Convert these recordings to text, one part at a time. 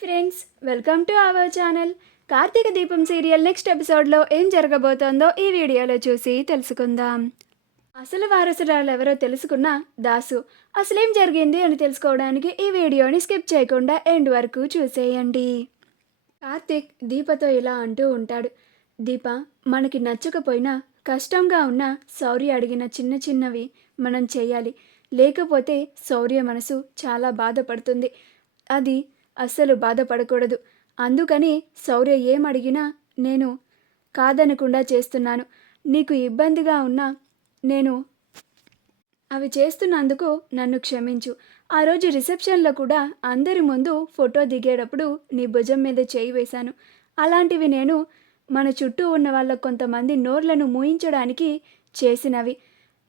Friends, welcome to our channel. Karthika Deepam serial next ఎపిసోడ్లో ఏం జరగబోతోందో ఈ వీడియోలో చూసి తెలుసుకుందాం. అసలు వారసురాలు ఎవరో తెలుసుకున్న దాసు అసలేం జరిగింది అని తెలుసుకోవడానికి ఈ వీడియోని స్కిప్ చేయకుండా ఎండ్ వరకు చూసేయండి. కార్తీక్ దీపతో ఇలా అంటూ ఉంటాడు. దీప, మనకి నచ్చకపోయినా కష్టంగా ఉన్న శౌర్య అడిగిన చిన్న చిన్నవి మనం చేయాలి. లేకపోతే శౌర్య మనసు చాలా బాధపడుతుంది. అది అస్సలు బాధపడకూడదు. అందుకని శౌర్య ఏం అడిగినా నేను కాదనకుండా చేస్తున్నాను. నీకు ఇబ్బందిగా ఉన్నా నేను అవి చేస్తున్నందుకు నన్ను క్షమించు. ఆ రోజు రిసెప్షన్లో కూడా అందరి ముందు ఫోటో దిగేటప్పుడు నీ భుజం మీద చేయి వేశాను. అలాంటివి నేను మన చుట్టూ ఉన్న వాళ్ళ కొంతమంది నోర్లను మూయించడానికి చేసినవి.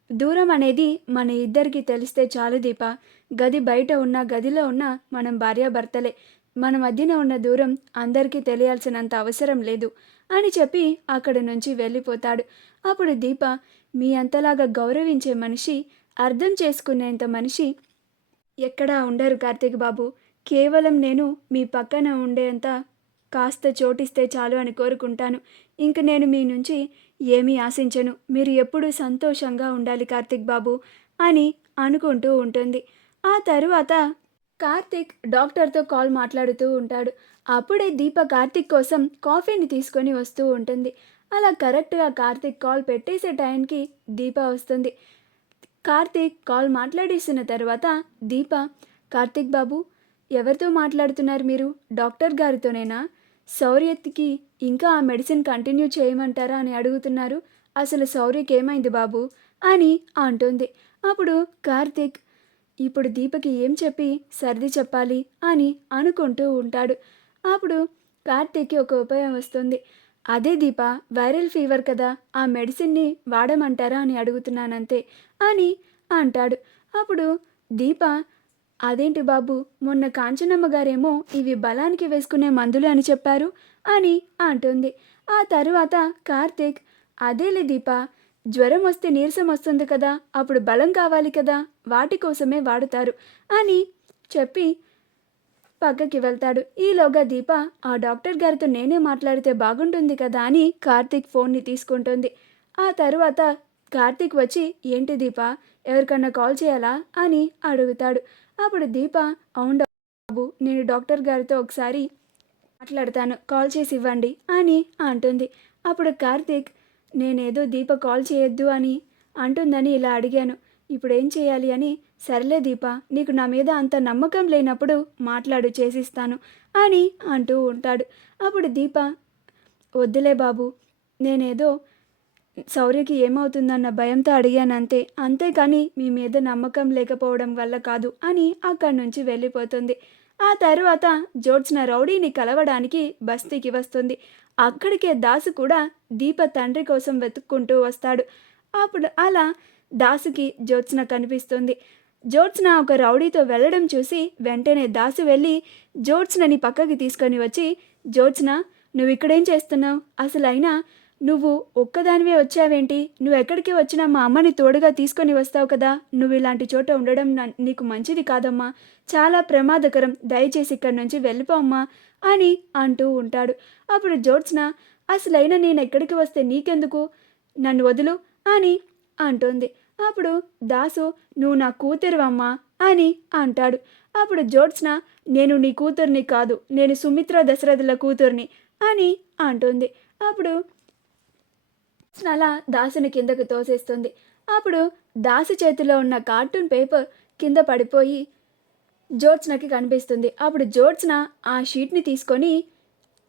దూరం అనేది మన ఇద్దరికి తెలిస్తే చాలు దీప. గది బయట ఉన్న గదిలో ఉన్న మనం భార్యాభర్తలే. మన మధ్యన ఉన్న దూరం అందరికీ తెలియాల్సినంత అవసరం లేదు అని చెప్పి అక్కడి నుంచి వెళ్ళిపోతాడు. అప్పుడు దీప, మీ అంతలాగా గౌరవించే మనిషి, అర్థం చేసుకునేంత మనిషి ఎక్కడా ఉండరు కార్తీక్ బాబు. కేవలం నేను మీ పక్కన ఉండేంత కాస్త చోటిస్తే చాలు అని కోరుకుంటాను. ఇంక నేను మీ నుంచి ఏమీ ఆశించను. మీరు ఎప్పుడూ సంతోషంగా ఉండాలి కార్తీక్ బాబు అని అనుకుంటూ ఉంటుంది. ఆ తరువాత కార్తీక్ డాక్టర్తో కాల్ మాట్లాడుతూ ఉంటాడు. అప్పుడే దీప కార్తీక్ కోసం కాఫీని తీసుకొని వస్తూ ఉంటుంది. అలా కరెక్ట్గా కార్తీక్ కాల్ పెట్టేసే టైంకి దీప వస్తుంది. కార్తీక్ కాల్ మాట్లాడేసిన తర్వాత దీప, కార్తీక్ బాబు, ఎవరితో మాట్లాడుతున్నారు మీరు? డాక్టర్ గారితోనేనా? శౌర్యకి ఇంకా ఆ మెడిసిన్ కంటిన్యూ చేయమంటారా అని అడుగుతున్నారు. అసలు శౌర్యకి ఏమైంది బాబు అని అంటుంది. అప్పుడు కార్తీక్, ఇప్పుడు దీపకి ఏం చెప్పి సర్ది చెప్పాలి అని అనుకుంటూ ఉంటాడు. అప్పుడు కార్తీక్కి ఒక ఉపాయం వస్తుంది. అదే దీప, వైరల్ ఫీవర్ కదా, ఆ మెడిసిన్ని వాడమంటారా అని అడుగుతున్నానంతే అని అంటాడు. అప్పుడు దీప, అదేంటి బాబు, మొన్న కాంచనమ్మ గారేమో ఇవి బలానికి వేసుకునే మందులు అని చెప్పారు అని అంటుంది. ఆ తరువాత కార్తీక్, అదేలే దీప, జ్వరం వస్తే నీరసం వస్తుంది కదా, అప్పుడు బలం కావాలి కదా, వాటి కోసమే వాడుతారు అని చెప్పి పక్కకి వెళ్తాడు. ఈలోగా దీప, ఆ డాక్టర్ గారితో నేనే మాట్లాడితే బాగుంటుంది కదా అని కార్తీక్ ఫోన్ని తీసుకుంటుంది. ఆ తరువాత కార్తీక్ వచ్చి, ఏంటి దీప, ఎవరికన్నా కాల్ చేయాలా అని అడుగుతాడు. అప్పుడు దీప, అవును బాబు, నేను డాక్టర్ గారితో ఒకసారి మాట్లాడతాను, కాల్ చేసి ఇవ్వండి అని అంటుంది. అప్పుడు కార్తీక్, నేనేదో దీప కాల్ చేయొద్దు అని అంటుందని ఇలా అడిగాను, ఇప్పుడు ఏం చేయాలి అని. సర్లే దీప, నీకు నా మీద అంత నమ్మకం లేనప్పుడు మాట్లాడు, చేసిస్తాను అని అంటూ ఉంటాడు. అప్పుడు దీప, వద్దులే బాబు, నేనేదో శౌర్యకి ఏమవుతుందన్న భయంతో అడిగానంతే, అంతేకాని మీ మీద నమ్మకం లేకపోవడం వల్ల కాదు అని అక్కడి నుంచి వెళ్ళిపోతుంది. ఆ తరువాత జ్యోత్స్న రౌడీని కలవడానికి బస్తీకి వస్తుంది. అక్కడికే దాసు కూడా దీప తండ్రి కోసం వెతుక్కుంటూ వస్తాడు. అప్పుడు అలా దాసుకి జ్యోత్స్న కనిపిస్తుంది. జ్యోత్స్న ఒక రౌడీతో వెళ్ళడం చూసి వెంటనే దాసు వెళ్ళి జ్యోత్స్నని పక్కకి తీసుకొని వచ్చి, జ్యోత్స్న, నువ్వు ఇక్కడేం చేస్తున్నావు? అసలు అయినా నువ్వు ఒక్కదానివే వచ్చావేంటి? నువ్వు ఎక్కడికి వచ్చినా మా అమ్మని తోడుగా తీసుకొని వస్తావు కదా. నువ్వు ఇలాంటి చోట ఉండడం నీకు మంచిది కాదమ్మా, చాలా ప్రమాదకరం, దయచేసి ఇక్కడి నుంచి వెళ్ళిపోమ్మా అని అంటూ ఉంటాడు. అప్పుడు జ్యోత్స్న, అసలైనా నేను ఎక్కడికి వస్తే నీకెందుకు, నన్ను వదులు అని అంటుంది. అప్పుడు దాసు, నువ్వు నా కూతురువమ్మా అని అంటాడు. అప్పుడు జ్యోత్స్న, నేను నీ కూతుర్ని కాదు, నేను సుమిత్ర దశరథుల కూతుర్ని అని అంటుంది. అప్పుడు అలా దాసుని కిందకు తోసేస్తుంది. అప్పుడు దాసు చేతిలో ఉన్న కార్టూన్ పేపర్ కింద పడిపోయి జ్యోత్స్నకి కనిపిస్తుంది. అప్పుడు జ్యోత్స్న ఆ షీట్ని తీసుకొని,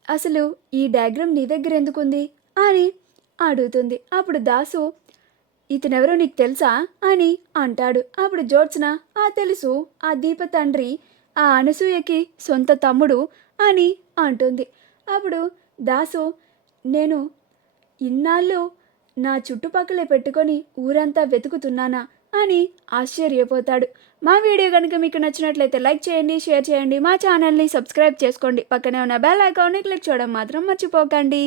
అసలు ఈ డయాగ్రామ్ నీ దగ్గర ఎందుకుంది అని అడుగుతుంది. అప్పుడు దాసు, ఇతనెవరో నీకు తెలుసా అని అంటాడు. అప్పుడు జ్యోత్స్న, తెలుసు, ఆ దీప తండ్రి, ఆ అనసూయకి సొంత తమ్ముడు అని అంటుంది. అప్పుడు దాసు, నేను ఇన్నాళ్ళు నా చుట్టుపక్కలే పెట్టుకొని ఊరంతా వెతుకుతున్నానా అని ఆశ్చర్యపోతాడు. మా వీడియో కనుక మీకు నచ్చినట్లయితే లైక్ చేయండి, షేర్ చేయండి, మా ఛానల్ని సబ్స్క్రైబ్ చేసుకోండి, పక్కనే ఉన్న బెల్ ఐకాన్ని క్లిక్ చేయడం మాత్రం మర్చిపోకండి.